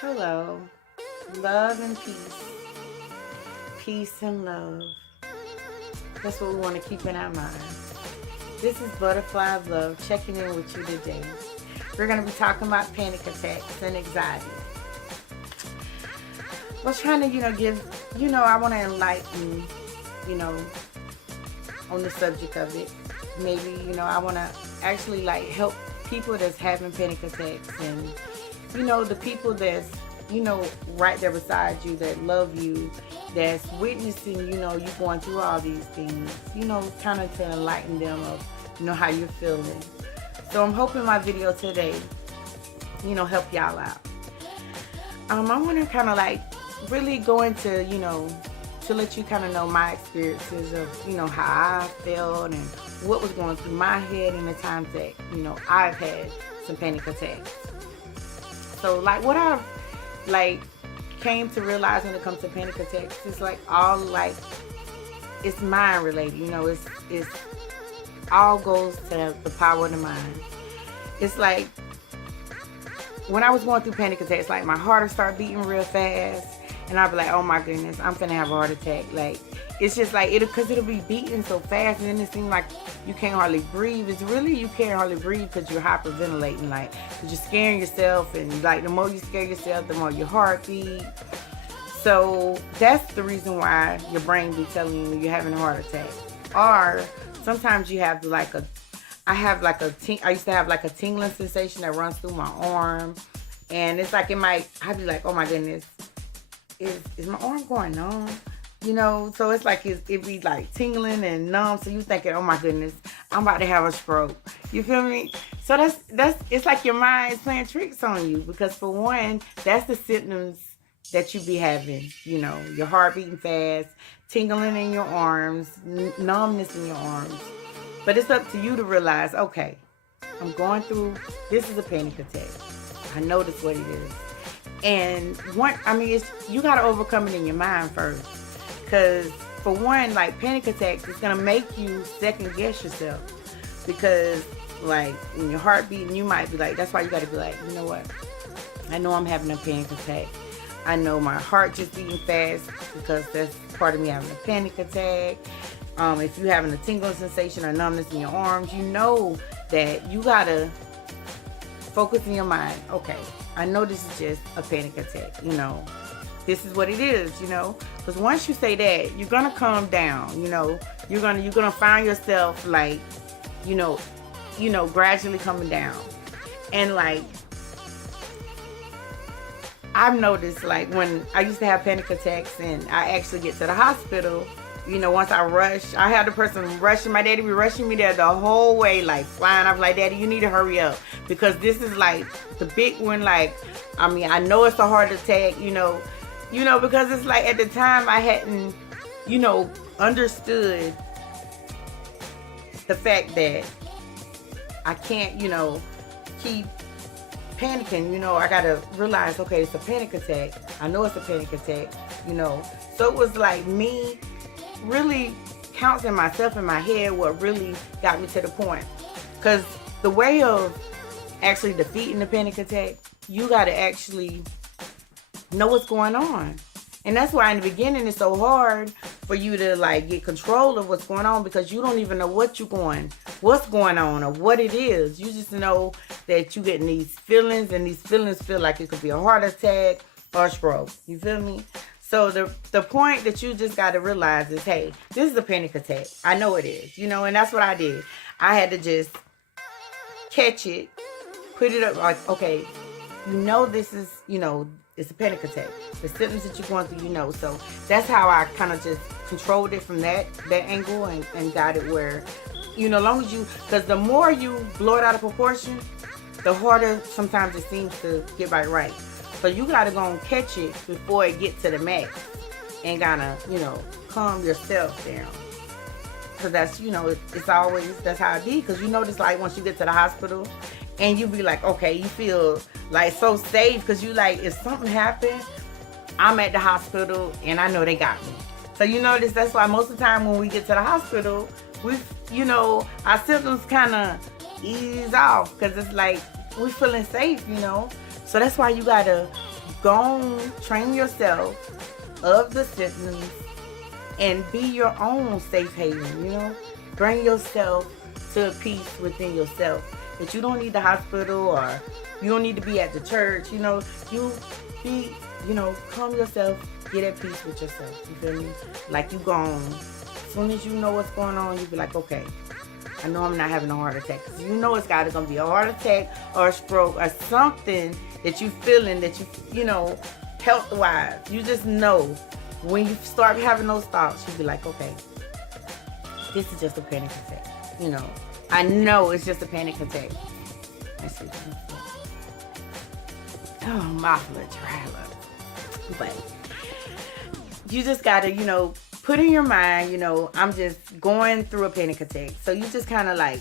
Hello, love and peace, peace and love. That's what we want to keep in our minds. This is Butterfly of Love checking in with you today. We're going to be talking about panic attacks and anxiety. We're trying to, I want to enlighten, on the subject of it. Maybe, I want to actually help people that's having panic attacks and, the people that's, right there beside you that love you, that's witnessing, you going through all these things, kind of to enlighten them of, how you're feeling. So I'm hoping my video today, help y'all out. I want to kind of really go into, to let you kind of know my experiences of, how I felt and what was going through my head in the times that, I've had some panic attacks. So what I've came to realize when it comes to panic attacks, it's all it's mind related, it's all goes to the power of the mind. It's when I was going through panic attacks, my heart would start beating real fast, and I'd be like, oh my goodness, I'm finna have a heart attack. It's just it'll be beating so fast, and then it seems like you can't hardly breathe. It's really, you can't hardly breathe because you're hyperventilating, because you're scaring yourself, and the more you scare yourself, the more your heart beats. So that's the reason why your brain be telling you you're having a heart attack. Or sometimes you have I used to have a tingling sensation that runs through my arm, and it's I'd be like, oh my goodness, is my arm going numb? So it's it be tingling and numb. So you thinking, oh my goodness, I'm about to have a stroke. You feel me? So it's your mind is playing tricks on you, because for one, that's the symptoms that you be having. Your heart beating fast, tingling in your arms, numbness in your arms. But it's up to you to realize, okay, I'm going through, this is a panic attack. I know that's what it is. And you got to overcome it in your mind first. Because for one, panic attacks, it's going to make you second guess yourself. Because when your heart beating, you might be that's why you got to be you know what? I know I'm having a panic attack. I know my heart just beating fast because that's part of me having a panic attack. If you're having a tingling sensation or numbness in your arms, you know that you got to focus in your mind. Okay, I know this is just a panic attack, This is what it is, Because once you say that, you're gonna calm down, You're gonna find yourself gradually coming down. And I've noticed when I used to have panic attacks and I actually get to the hospital, once I rush, I had the person rushing, my daddy be rushing me there the whole way, flying. I'm like, Daddy, you need to hurry up, because this is the big one. I know it's a heart attack, because it's at the time I hadn't, understood the fact that I can't, keep panicking. I gotta realize, okay, it's a panic attack. I know it's a panic attack, So it was me really counseling myself in my head what really got me to the point. Because the way of actually defeating the panic attack, you gotta actually know what's going on. And that's why in the beginning it's so hard for you to get control of what's going on, because you don't even know what's going on or what it is. You just know that you getting these feelings, and these feelings feel like it could be a heart attack or a stroke. You feel me? So the point that you just got to realize is, hey, this is a panic attack. I know it is, and that's what I did. I had to just catch it, put it up okay, this is, it's a panic attack. The symptoms that you're going through, So that's how I kind of just controlled it from that angle, and got it where, long as because the more you blow it out of proportion, the harder sometimes it seems to get right. So you got to go and catch it before it gets to the max, and kind of, calm yourself down. Because that's, it's always, that's how it be. Because this once you get to the hospital, and you be okay, you feel so safe, because you if something happened, I'm at the hospital and I know they got me. So that's why most of the time when we get to the hospital, we, our symptoms kind of ease off, because it's we're feeling safe, So that's why you gotta gon' train yourself of the symptoms and be your own safe haven, you know? Bring yourself to a peace within yourself. That you don't need the hospital or you don't need to be at the church, you know? You be, you know, calm yourself, get at peace with yourself, you feel me? Like you gone. As soon as you know what's going on, you be like, okay, I know I'm not having a heart attack. Cause you know it's either gonna be a heart attack or a stroke or something that you feeling that you know, health-wise. You just know when you start having those thoughts, you be like, okay, this is just a panic attack. You know, I know it's just a panic attack. Let's see. Oh, my blood trailer. But you just gotta, you know, put in your mind, you know, I'm just going through a panic attack. So you just kind of like,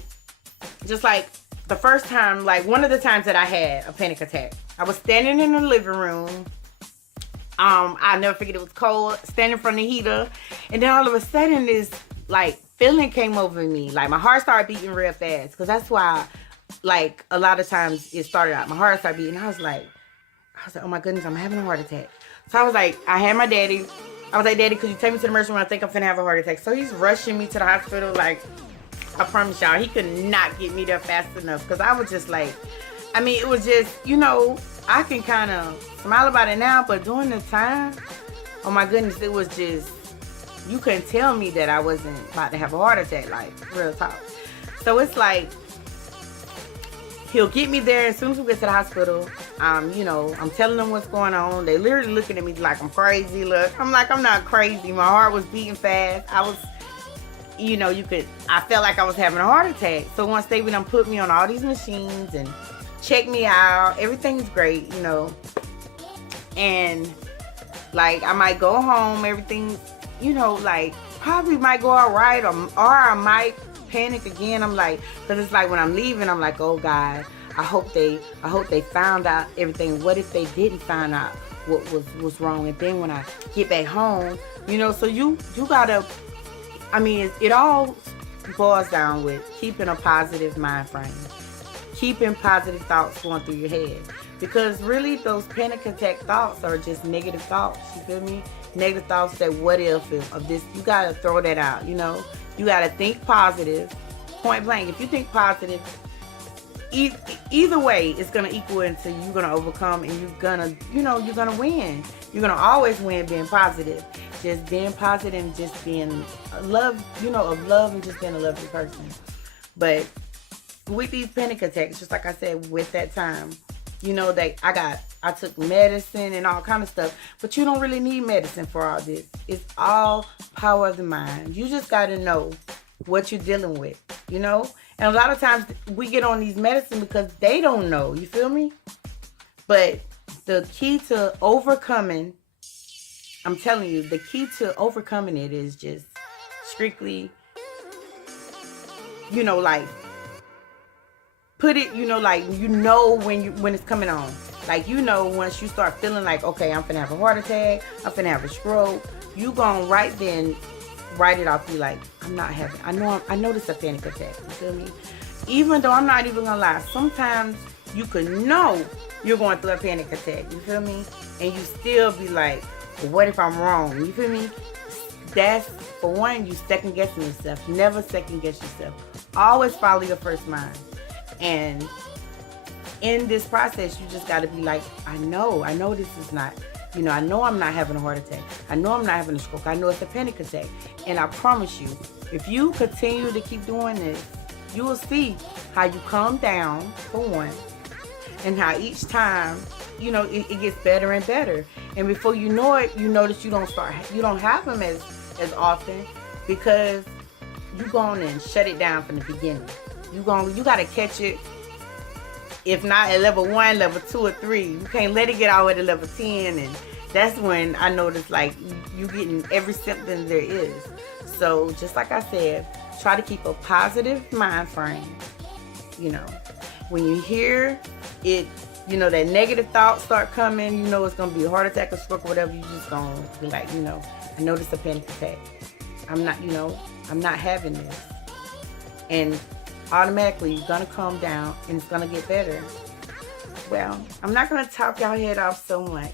just like the first time, like one of the times that I had a panic attack, I was standing in the living room. I'll never forget, it was cold, standing in front of the heater. And then all of a sudden this like feeling came over me. Like my heart started beating real fast. Cause that's why like a lot of times it started out. My heart started beating. I was like, oh my goodness, I'm having a heart attack. So I was like, I had my daddy. I was like, Daddy, could you take me to the emergency room? I think I'm finna have a heart attack. So he's rushing me to the hospital. Like, I promise y'all, he could not get me there fast enough. Because I was just like, I mean, it was just, you know, I can kind of smile about it now. But during the time, oh my goodness, it was just, you couldn't tell me that I wasn't about to have a heart attack. Like, real talk. So it's like, he'll get me there as soon as we get to the hospital. You know, I'm telling them what's going on. They literally looking at me like I'm crazy. Look, I'm like, I'm not crazy. My heart was beating fast. I was, you know, I felt like I was having a heart attack. So once they done put me on all these machines and check me out, everything's great, you know. And like, I might go home, everything, you know, like probably might go all right, or I might panic again. I'm like, because it's like when I'm leaving, I'm like, oh God, I hope they found out everything. What if they didn't find out what was wrong? And then when I get back home, you know, so you gotta, I mean, it all boils down with keeping a positive mind frame, keeping positive thoughts going through your head, because really those panic attack thoughts are just negative thoughts. You feel me? Negative thoughts that what if of this. You gotta throw that out. You know, you gotta think positive, point blank. If you think positive, either way, it's gonna equal into you're gonna overcome, and you're gonna, you know, you're gonna win. You're gonna always win being positive. Just being positive and just being love, you know, of love, and just being a lovely person. But with these panic attacks, just like I said, with that time, you know, that I took medicine and all kind of stuff, but you don't really need medicine for all this. It's all power of the mind. You just got to know what you're dealing with, you know? And a lot of times we get on these medicine because they don't know, you feel me? But the key to overcoming, I'm telling you, the key to overcoming it is just strictly, you know, like, put it, you know, like, you know when it's coming on. Like, you know, once you start feeling like, okay, I'm finna have a heart attack, I'm finna have a stroke, you gonna right then write it off. Be like, I'm not having, I know this is a panic attack, you feel me? Even though I'm not even gonna lie, sometimes you could know you're going through a panic attack, you feel me? And you still be like, well, what if I'm wrong? You feel me? That's, for one, you second guessing yourself. Never second guess yourself. Always follow your first mind. And in this process, you just got to be like, I know this is not, you know, I know I'm not having a heart attack. I know I'm not having a stroke. I know it's a panic attack. And I promise you, if you continue to keep doing this, you will see how you calm down, for one, and how each time, you know, it gets better and better. And before you know it, you notice you don't have them as often, because you go on and shut it down from the beginning. You got to catch it, if not at level 1, level 2 or 3. You can't let it get all the way to level 10, and that's when I notice, like, you getting every symptom there is. So just like I said, try to keep a positive mind frame. You know, when you hear it, you know, that negative thoughts start coming, you know it's gonna be a heart attack or stroke or whatever, you just gonna be like, you know, I know this is a panic attack. I'm not, you know, I'm not having this. And automatically you're gonna calm down and it's gonna get better. Well, I'm not gonna talk y'all head off so much.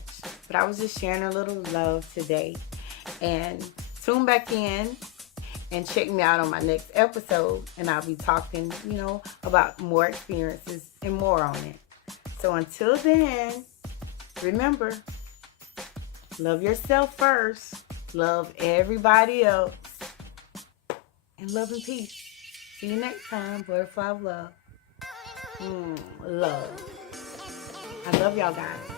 But I was just sharing a little love today. And tune back in and check me out on my next episode. And I'll be talking, about more experiences and more on it. So until then, remember, love yourself first. Love everybody else. And love and peace. See you next time. Butterfly of love. Love. I love y'all guys.